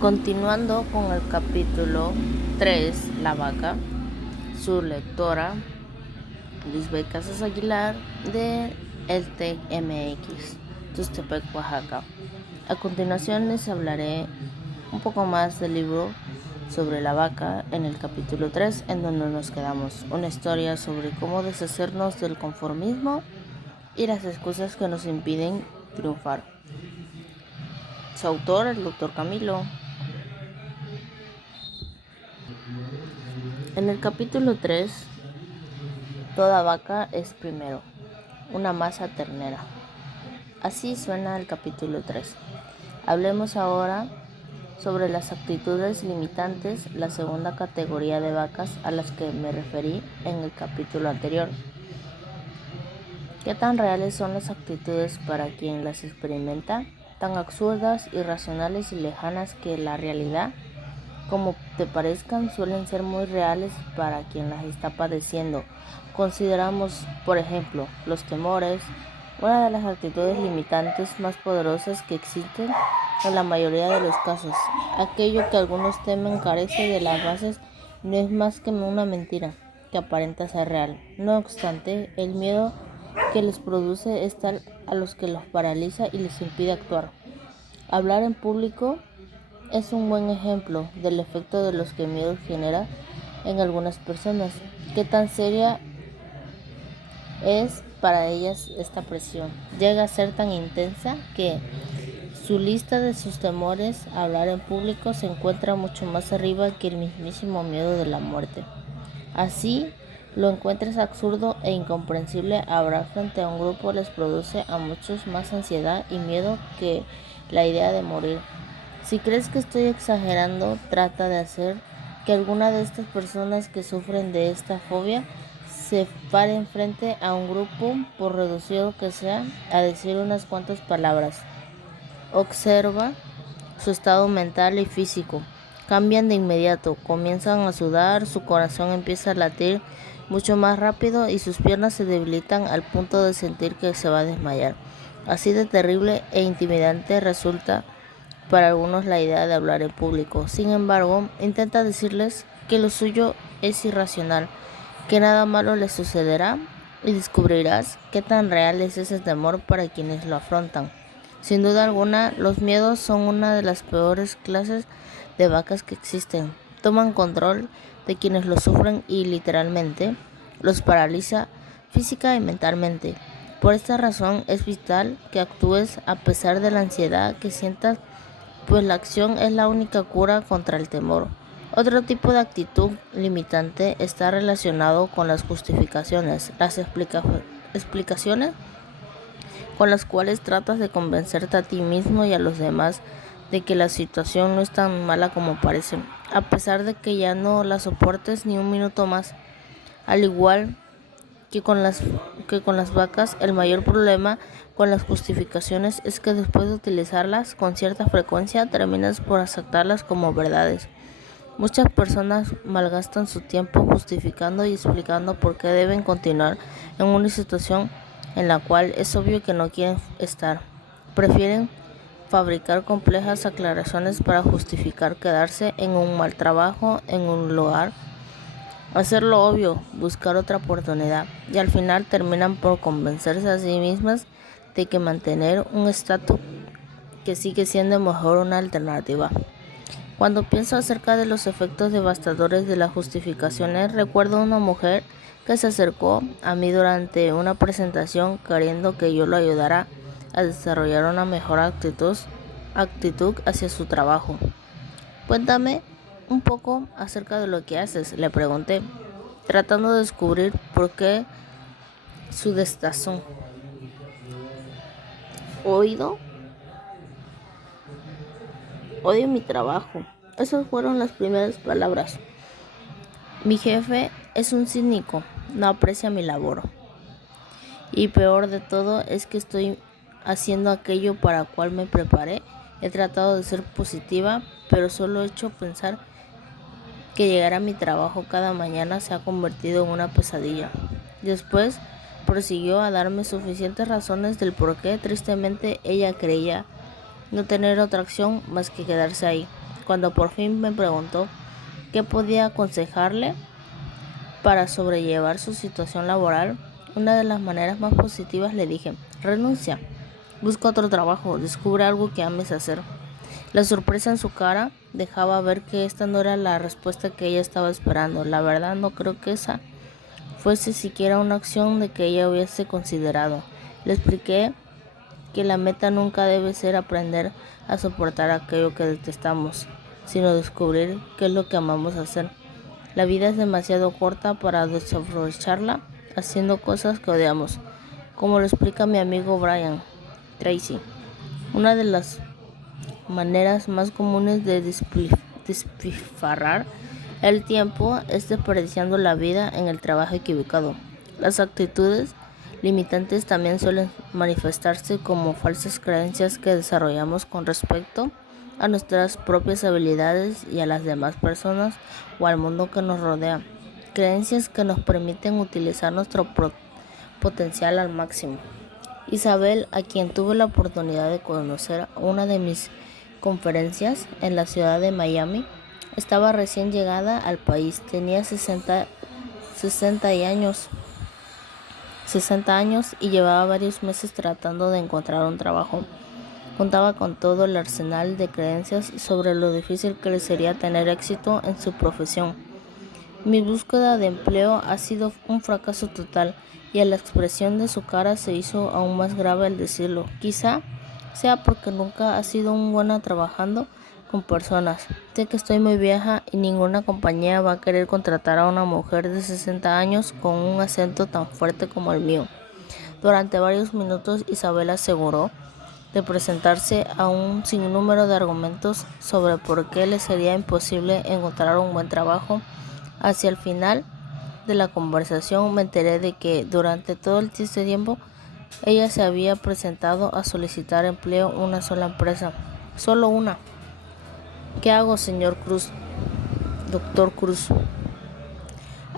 Continuando con el capítulo 3, La vaca, su lectora Lisbeth Casas Aguilar de El TEC MX, Tuxtepec, Oaxaca. A continuación les hablaré un poco más del libro sobre la vaca en el capítulo 3, en donde nos quedamos, una historia sobre cómo deshacernos del conformismo y las excusas que nos impiden triunfar. Su autor, el Dr. Camilo. En el capítulo 3, toda vaca es primero, una masa ternera. Así suena el capítulo 3. Hablemos ahora sobre las actitudes limitantes, la segunda categoría de vacas a las que me referí en el capítulo anterior. ¿Qué tan reales son las actitudes para quien las experimenta? Tan absurdas, irracionales y lejanas que la realidad, como te parezcan, suelen ser muy reales para quien las está padeciendo. Consideramos, por ejemplo, los temores, una de las actitudes limitantes más poderosas que existen en la mayoría de los casos. Aquello que algunos temen carece de las bases y no es más que una mentira que aparenta ser real. No obstante, el miedo que les produce es tal a los que los paraliza y les impide actuar. Hablar en público es un buen ejemplo del efecto de los que el miedo genera en algunas personas. ¿Qué tan seria es para ellas esta presión? Llega a ser tan intensa que su lista de sus temores a hablar en público se encuentra mucho más arriba que el mismísimo miedo de la muerte. Así, lo encuentras absurdo e incomprensible. Hablar frente a un grupo les produce a muchos más ansiedad y miedo que la idea de morir. Si crees que estoy exagerando, trata de hacer que alguna de estas personas que sufren de esta fobia se paren frente a un grupo, por reducido que sea, a decir unas cuantas palabras. Observa su estado mental y físico. Cambian de inmediato, comienzan a sudar, su corazón empieza a latir mucho más rápido y sus piernas se debilitan al punto de sentir que se va a desmayar. Así de terrible e intimidante resulta para algunos la idea de hablar en público. Sin embargo, intenta decirles que lo suyo es irracional, que nada malo les sucederá y descubrirás qué tan real es ese temor para quienes lo afrontan. Sin duda alguna, los miedos son una de las peores clases de vacas que existen. Toman control de quienes lo sufren y literalmente los paraliza física y mentalmente. Por esta razón es vital que actúes a pesar de la ansiedad que sientas, pues la acción es la única cura contra el temor. Otro tipo de actitud limitante está relacionado con las justificaciones, las explicaciones con las cuales tratas de convencerte a ti mismo y a los demás de que la situación no es tan mala como parece, a pesar de que ya no la soportes ni un minuto más. Al igual que con las vacas, el mayor problema con las justificaciones es que después de utilizarlas con cierta frecuencia terminas por aceptarlas como verdades. Muchas personas malgastan su tiempo justificando y explicando por qué deben continuar en una situación en la cual es obvio que no quieren estar. Prefieren fabricar complejas aclaraciones para justificar quedarse en un mal trabajo, en un lugar, hacerlo obvio, buscar otra oportunidad, y al final terminan por convencerse a sí mismas de que mantener un estatus que sigue siendo mejor una alternativa. Cuando pienso acerca de los efectos devastadores de las justificaciones, recuerdo a una mujer que se acercó a mí durante una presentación queriendo que yo lo ayudara a desarrollar una mejor actitud hacia su trabajo. Cuéntame un poco acerca de lo que haces, le pregunté, tratando de descubrir por qué su desazón. Odio mi trabajo. Esas fueron las primeras palabras. Mi jefe es un cínico, no aprecia mi labor. Y peor de todo es que estoy haciendo aquello para cual me preparé. He tratado de ser positiva, pero solo he hecho pensar que llegar a mi trabajo cada mañana se ha convertido en una pesadilla. Después prosiguió a darme suficientes razones del por qué tristemente ella creía no tener otra acción más que quedarse ahí. Cuando por fin me preguntó qué podía aconsejarle para sobrellevar su situación laboral, una de las maneras más positivas le dije: renuncia, busca otro trabajo, descubre algo que ames hacer. La sorpresa en su cara dejaba ver que esta no era la respuesta que ella estaba esperando. La verdad, no creo que esa fuese siquiera una acción de que ella hubiese considerado. Le expliqué que la meta nunca debe ser aprender a soportar aquello que detestamos, sino descubrir qué es lo que amamos hacer. La vida es demasiado corta para desaprovecharla haciendo cosas que odiamos, como lo explica mi amigo Brian Tracy. Una de las maneras más comunes de despilfarrar el tiempo es desperdiciando la vida en el trabajo equivocado. Las actitudes limitantes también suelen manifestarse como falsas creencias que desarrollamos con respecto a nuestras propias habilidades y a las demás personas o al mundo que nos rodea. Creencias que nos permiten utilizar nuestro potencial al máximo. Isabel, a quien tuve la oportunidad de conocer a una de mis conferencias en la ciudad de Miami, estaba recién llegada al país. Tenía 60 años y llevaba varios meses tratando de encontrar un trabajo. Contaba con todo el arsenal de creencias sobre lo difícil que le sería tener éxito en su profesión. Mi búsqueda de empleo ha sido un fracaso total, y a la expresión de su cara se hizo aún más grave al decirlo. Quizá sea porque nunca ha sido muy buena trabajando con personas. Sé que estoy muy vieja y ninguna compañía va a querer contratar a una mujer de 60 años con un acento tan fuerte como el mío. Durante varios minutos Isabel aseguró de presentarse a un sinnúmero de argumentos sobre por qué le sería imposible encontrar un buen trabajo. Hacia el final de la conversación me enteré de que durante todo este tiempo ella se había presentado a solicitar empleo en una sola empresa. Solo una. ¿Qué hago, señor Cruz? Doctor Cruz.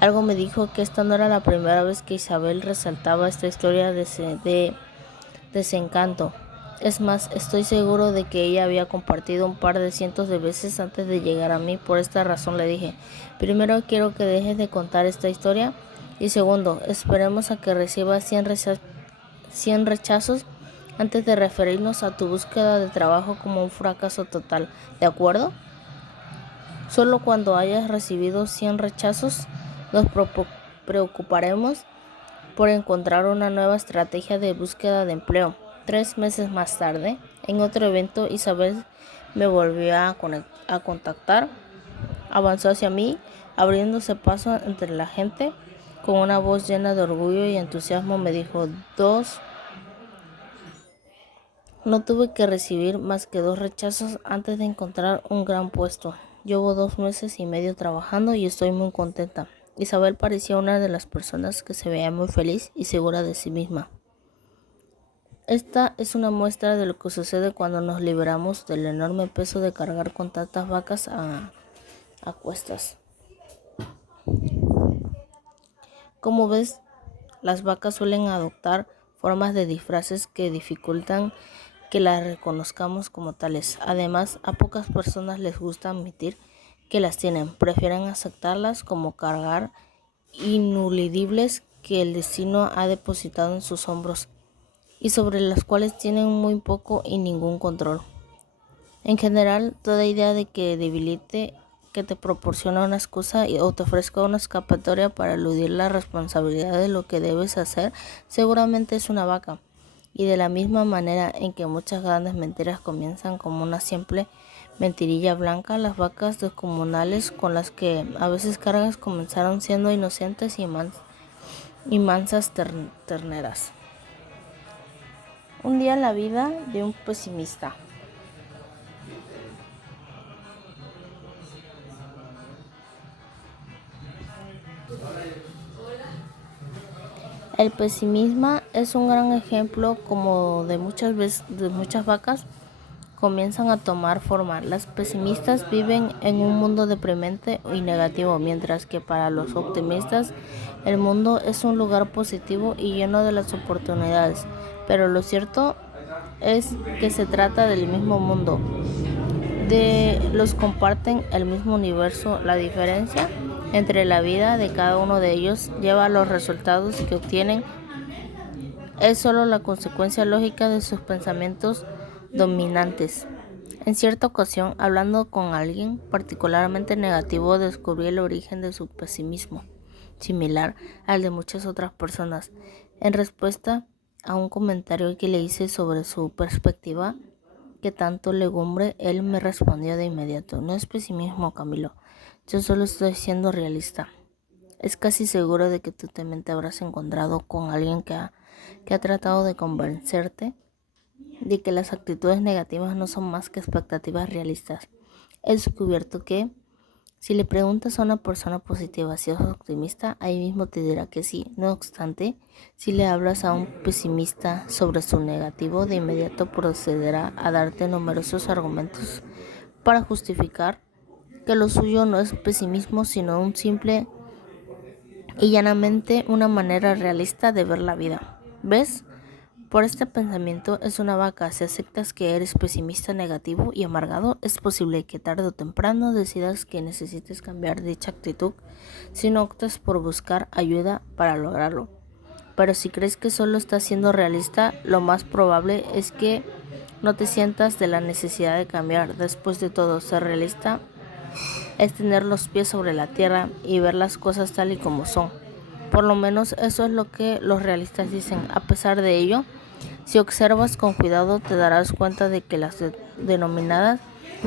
Algo me dijo que esta no era la primera vez que Isabel resaltaba esta historia de desencanto. Es más, estoy seguro de que ella había compartido un par de cientos de veces antes de llegar a mí. Por esta razón le dije: primero, quiero que dejes de contar esta historia, y segundo, esperemos a que recibas 100 rechazos antes de referirnos a tu búsqueda de trabajo como un fracaso total. ¿De acuerdo? Solo cuando hayas recibido 100 rechazos nos preocuparemos por encontrar una nueva estrategia de búsqueda de empleo. 3 meses más tarde, en otro evento, Isabel me volvió a contactar. Avanzó hacia mí, abriéndose paso entre la gente. Con una voz llena de orgullo y entusiasmo me dijo: no tuve que recibir más que 2 rechazos antes de encontrar un gran puesto. Llevo 2 meses y medio trabajando y estoy muy contenta. Isabel parecía una de las personas que se veía muy feliz y segura de sí misma. Esta es una muestra de lo que sucede cuando nos liberamos del enorme peso de cargar con tantas vacas a cuestas. Como ves, las vacas suelen adoptar formas de disfraces que dificultan que las reconozcamos como tales. Además, a pocas personas les gusta admitir que las tienen. Prefieren aceptarlas como cargar ineludibles que el destino ha depositado en sus hombros, y sobre las cuales tienen muy poco y ningún control. En general, toda idea de que debilite, que te proporciona una excusa o te ofrezca una escapatoria para eludir la responsabilidad de lo que debes hacer, seguramente es una vaca. Y de la misma manera en que muchas grandes mentiras comienzan como una simple mentirilla blanca, las vacas descomunales con las que a veces cargas comenzaron siendo inocentes y mansas terneras. Un día en la vida de un pesimista. El pesimismo es un gran ejemplo como de muchas vacas comienzan a tomar forma. Las pesimistas viven en un mundo deprimente y negativo, mientras que para los optimistas el mundo es un lugar positivo y lleno de las oportunidades. Pero lo cierto es que se trata del mismo mundo. De los comparten el mismo universo. La diferencia entre la vida de cada uno de ellos lleva a los resultados que obtienen es solo la consecuencia lógica de sus pensamientos dominantes. En cierta ocasión, hablando con alguien particularmente negativo, descubrí el origen de su pesimismo, similar al de muchas otras personas. En respuesta a un comentario que le hice sobre su perspectiva, que tanto legumbre, él me respondió de inmediato: no es pesimismo, Camilo, yo solo estoy siendo realista. Es casi seguro de que tú también te habrás encontrado con alguien que ha tratado de convencerte de que las actitudes negativas no son más que expectativas realistas. He descubierto que si le preguntas a una persona positiva si es optimista, ahí mismo te dirá que sí. No obstante, si le hablas a un pesimista sobre su negativo, de inmediato procederá a darte numerosos argumentos para justificar que lo suyo no es pesimismo, sino un simple y llanamente una manera realista de ver la vida. ¿Ves? Por este pensamiento es una vaca. Si aceptas que eres pesimista, negativo y amargado, es posible que tarde o temprano decidas que necesites cambiar dicha actitud si no optas por buscar ayuda para lograrlo. Pero si crees que solo estás siendo realista, lo más probable es que no te sientas de la necesidad de cambiar. Después de todo, ser realista es tener los pies sobre la tierra y ver las cosas tal y como son. Por lo menos eso es lo que los realistas dicen. A pesar de ello, si observas con cuidado, te darás cuenta de que las denominadas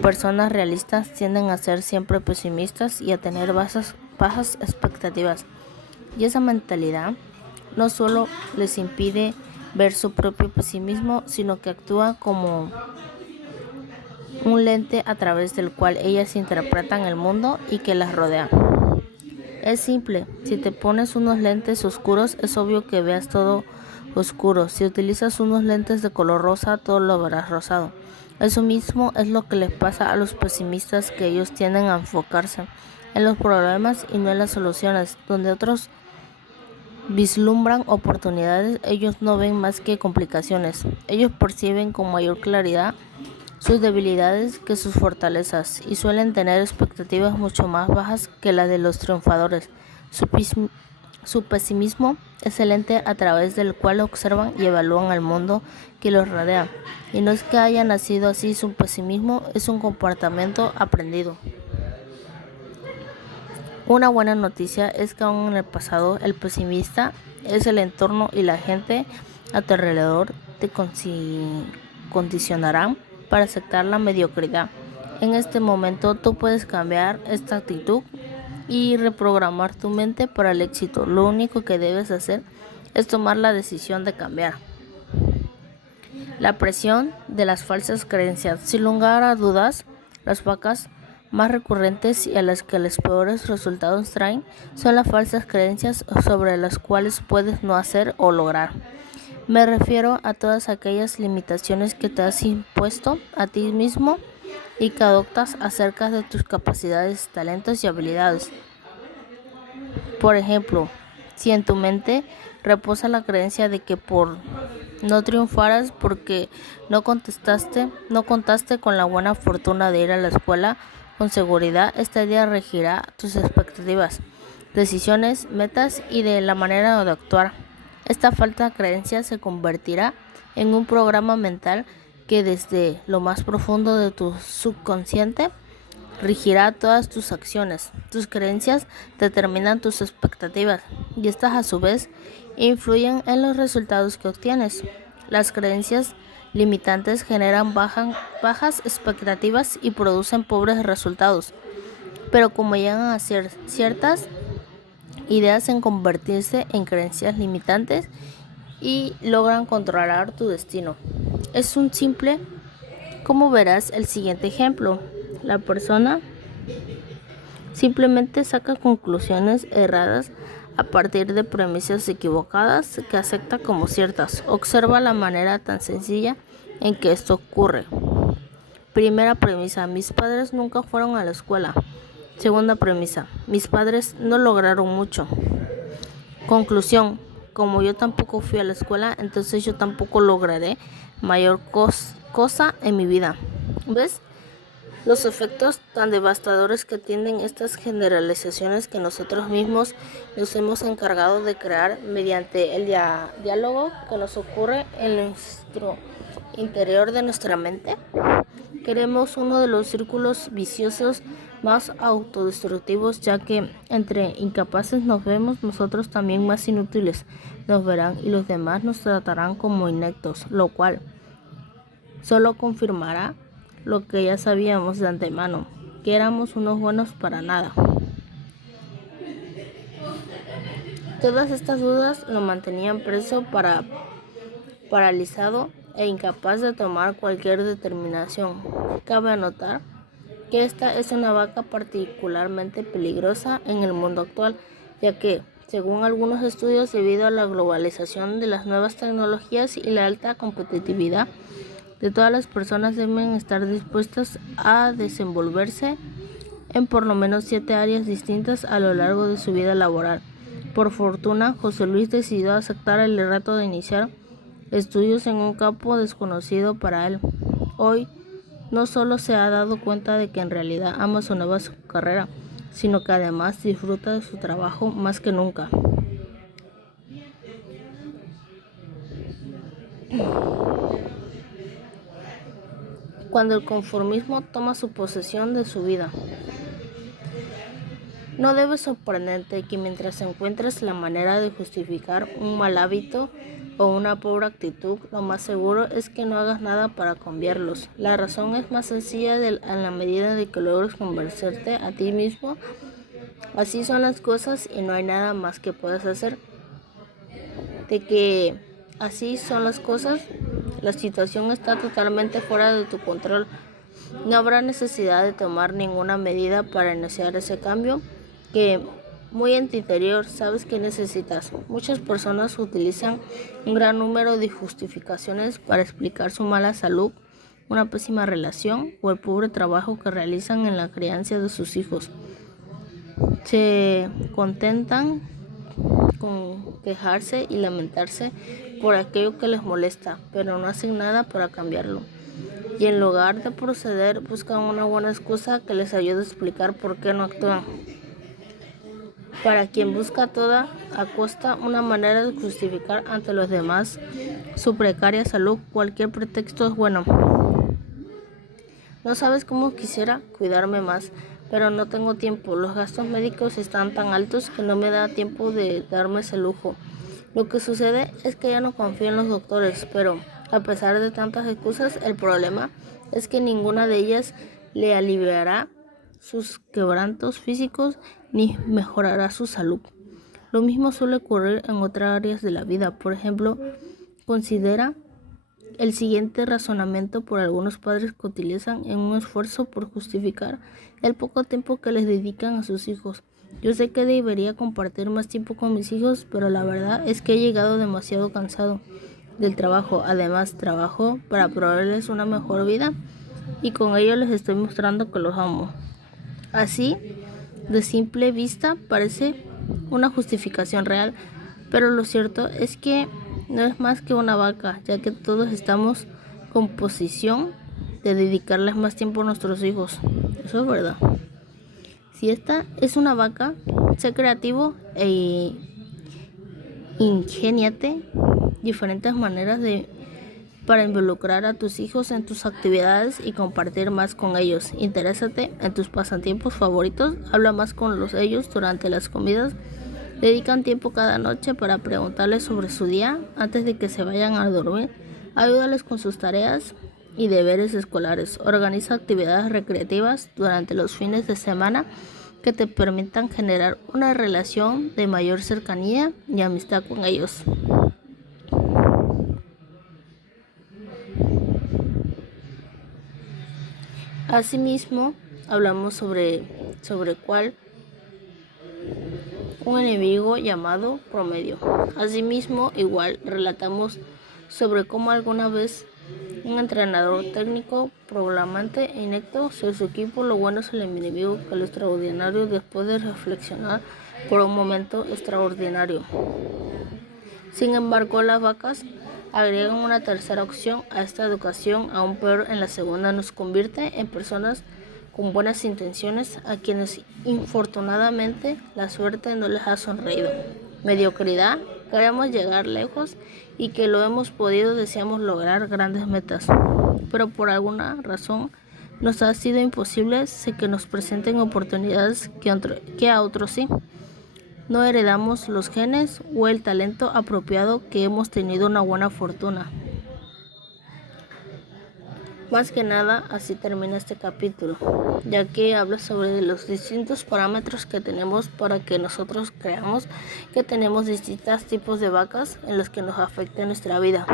personas realistas tienden a ser siempre pesimistas y a tener bajas expectativas. Y esa mentalidad no solo les impide ver su propio pesimismo, sino que actúa como un lente a través del cual ellas interpretan el mundo y que las rodea. Es simple, si te pones unos lentes oscuros, es obvio que veas todo oscuro. Si utilizas unos lentes de color rosa, todo lo verás rosado. Eso mismo es lo que les pasa a los pesimistas, que ellos tienden a enfocarse en los problemas y no en las soluciones. Donde otros vislumbran oportunidades, ellos no ven más que complicaciones. Ellos perciben con mayor claridad sus debilidades que sus fortalezas y suelen tener expectativas mucho más bajas que las de los triunfadores. Su pesimismo es el lente a través del cual observan y evalúan al mundo que los rodea. Y no es que haya nacido así, su pesimismo es un comportamiento aprendido. Una buena noticia es que aún en el pasado el pesimista es el entorno y la gente a tu alrededor te condicionarán para aceptar la mediocridad. En este momento tú puedes cambiar esta actitud y reprogramar tu mente para el éxito. Lo único que debes hacer es tomar la decisión de cambiar. La presión de las falsas creencias. Sin lugar a dudas, las vacas más recurrentes y a las que los peores resultados traen son las falsas creencias sobre las cuales puedes no hacer o lograr. Me refiero a todas aquellas limitaciones que te has impuesto a ti mismo y que adoptas acerca de tus capacidades, talentos y habilidades. Por ejemplo, si en tu mente reposa la creencia de que por no triunfarás porque no contaste con la buena fortuna de ir a la escuela, con seguridad esta idea regirá tus expectativas, decisiones, metas y de la manera de actuar. Esta falta de creencia se convertirá en un programa mental que desde lo más profundo de tu subconsciente regirá todas tus acciones. Tus creencias determinan tus expectativas y estas a su vez influyen en los resultados que obtienes. Las creencias limitantes generan bajas expectativas y producen pobres resultados, pero como llegan a ser ciertas ideas en convertirse en creencias limitantes y logran controlar tu destino. Es un simple, como verás el siguiente ejemplo. La persona simplemente saca conclusiones erradas a partir de premisas equivocadas que acepta como ciertas. Observa la manera tan sencilla en que esto ocurre. Primera premisa: mis padres nunca fueron a la escuela. Segunda premisa: mis padres no lograron mucho. Conclusión: como yo tampoco fui a la escuela, entonces yo tampoco lograré mayor cosa en mi vida. ¿Ves? Los efectos tan devastadores que tienen estas generalizaciones que nosotros mismos nos hemos encargado de crear mediante el diálogo que nos ocurre en nuestro interior de nuestra mente. Queremos uno de los círculos viciosos más autodestructivos, ya que entre incapaces nos vemos nosotros también más inútiles, nos verán y los demás nos tratarán como ineptos, lo cual solo confirmará lo que ya sabíamos de antemano, que éramos unos buenos para nada. Todas estas dudas lo mantenían preso, paralizado e incapaz de tomar cualquier determinación. Cabe anotar que esta es una vaca particularmente peligrosa en el mundo actual, ya que, según algunos estudios, debido a la globalización de las nuevas tecnologías y la alta competitividad de todas las personas deben estar dispuestas a desenvolverse en por lo menos 7 áreas distintas a lo largo de su vida laboral. Por fortuna, José Luis decidió aceptar el reto de iniciar estudios en un campo desconocido para él. Hoy no solo se ha dado cuenta de que en realidad ama su nueva carrera, sino que además disfruta de su trabajo más que nunca. Cuando el conformismo toma su posesión de su vida. No debe sorprenderte que mientras encuentres la manera de justificar un mal hábito o una pobre actitud, lo más seguro es que no hagas nada para cambiarlos. La razón es más sencilla en la medida de que logres convencerte a ti mismo. Así son las cosas y no hay nada más que puedas hacer. De que así son las cosas, la situación está totalmente fuera de tu control. No habrá necesidad de tomar ninguna medida para iniciar ese cambio que muy en tu interior sabes que necesitas. Muchas personas utilizan un gran número de justificaciones para explicar su mala salud, una pésima relación o el pobre trabajo que realizan en la crianza de sus hijos. Se contentan con quejarse y lamentarse por aquello que les molesta, pero no hacen nada para cambiarlo. Y en lugar de proceder, buscan una buena excusa que les ayude a explicar por qué no actúan. Para quien busca a toda costa una manera de justificar ante los demás su precaria salud, cualquier pretexto es bueno. No sabes cómo quisiera cuidarme más, pero no tengo tiempo. Los gastos médicos están tan altos que no me da tiempo de darme ese lujo. Lo que sucede es que ya no confío en los doctores, pero a pesar de tantas excusas, el problema es que ninguna de ellas le aliviará sus quebrantos físicos ni mejorará su salud. Lo mismo suele ocurrir en otras áreas de la vida. Por ejemplo, considera el siguiente razonamiento por algunos padres que utilizan en un esfuerzo por justificar el poco tiempo que les dedican a sus hijos. Yo sé que debería compartir más tiempo con mis hijos, pero la verdad es que he llegado demasiado cansado del trabajo. Además, trabajo para proveerles una mejor vida y con ello les estoy mostrando que los amo. Así, de simple vista, parece una justificación real, pero lo cierto es que no es más que una vaca, ya que todos estamos con posición de dedicarles más tiempo a nuestros hijos. Eso es verdad. Si esta es una vaca, sé creativo e ingéniate diferentes maneras para involucrar a tus hijos en tus actividades y compartir más con ellos. Interésate en tus pasatiempos favoritos, habla más con ellos durante las comidas. Dedican tiempo cada noche para preguntarles sobre su día antes de que se vayan a dormir. Ayúdales con sus tareas y deberes escolares. Organiza actividades recreativas durante los fines de semana que te permitan generar una relación de mayor cercanía y amistad con ellos. Asimismo, hablamos sobre cuál un enemigo llamado promedio. Asimismo, igual relatamos sobre cómo alguna vez un entrenador técnico programante e inepto sobre su equipo, lo bueno es el enemigo que lo extraordinario, después de reflexionar por un momento extraordinario. Sin embargo, las vacas agregan una tercera opción a esta educación, aún peor. En la segunda nos convierte en personas con buenas intenciones a quienes infortunadamente la suerte no les ha sonreído. Mediocridad, queremos llegar lejos y que lo hemos podido, deseamos lograr grandes metas, pero por alguna razón nos ha sido imposible que nos presenten oportunidades que a otros sí. No heredamos los genes o el talento apropiado que hemos tenido una buena fortuna. Más que nada, así termina este capítulo, ya que habla sobre los distintos parámetros que tenemos para que nosotros creamos que tenemos distintos tipos de vacas en los que nos afecta nuestra vida.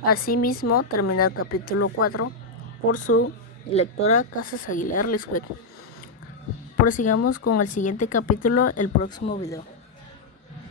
Asimismo, termina el capítulo 4 por su lectora Casas Aguilar Liscuet. Prosigamos con el siguiente capítulo el próximo video.